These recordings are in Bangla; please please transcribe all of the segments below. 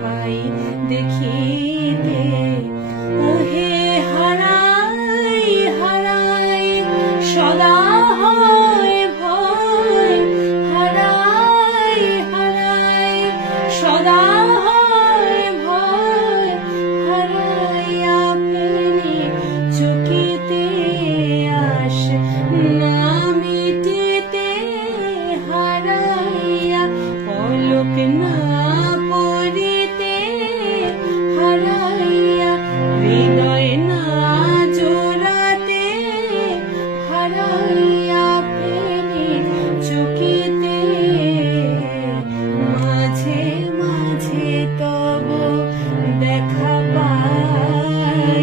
পাই দেখিতে। ওহে হারাই হারাই সদা হয় ভয়, হারাই হারাই সদা হয় ভয়, হারাইয়া ফেলি চকিতে আস না মিটিতে, হারাইয়া পলক না পড়িতে, হারাইয়া হৃদয় না জোড়াতে, হারাইয়া ফেলি চকিতে। মাঝে মাঝে তব দেখা পাই,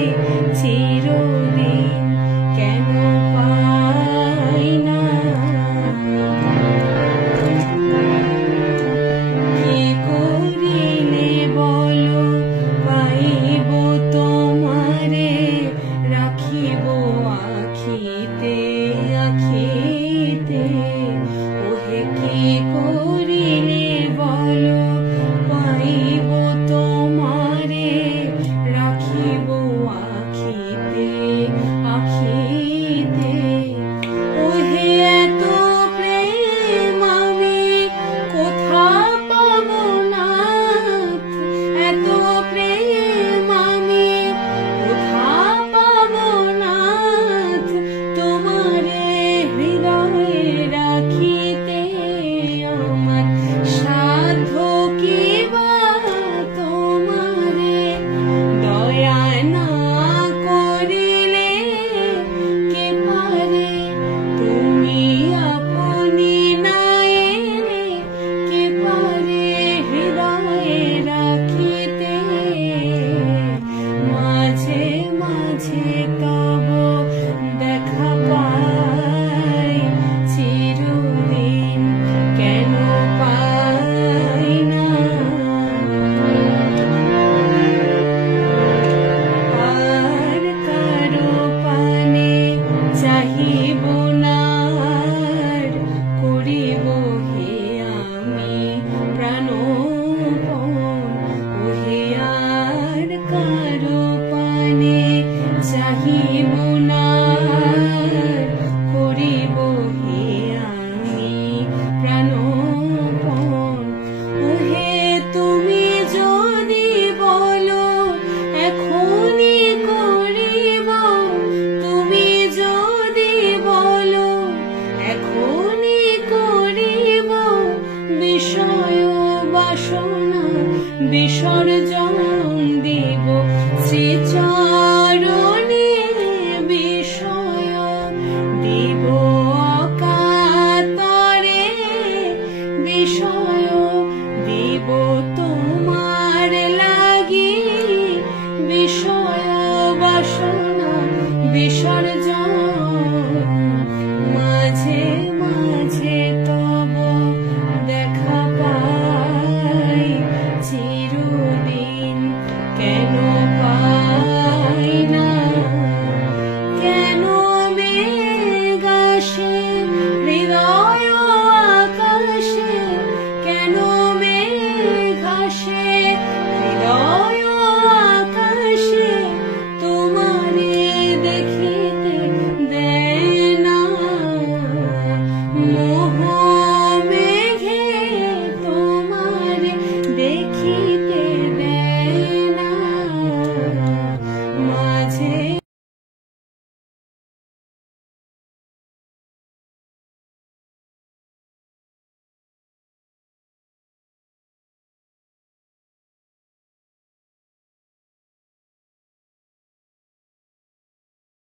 চিরদিন কেন পাই না। কি করিলে বলো পাইব তোমারে, রাখিব আখিতে আখিতে। ওহে কি করিলে বলো পাইব তোমারে, রাখিব আখিতে আখিতে। ওহে এত প্রেম আমি কোথা পাব নাথ, এত প্রেম আমি কোথা পাব নাথ, তোমারে হৃদয়ে রাখিতে আমার সাধ্য কি বা তোমারে। দয়া না করিলে কে পারে, তুমি আপনি না এলে কে পারে হৃদয়ে রাখিতে। মাঝে মাঝে তব দেখা পাই, চিরদিন কেন পাই না। আর কারো পানে চাহিব না, করিব হে আমি প্রাণপণ। ওহে আর কারো পানে চাহিব না, করিব হে আমি প্রাণপণ। ওহে তুমি যদি বলো এখনই করিব, তুমি যদি বলো এখনই করিব, বিষয় বাসনা বিসর্জন দিব শ্রীচরণে।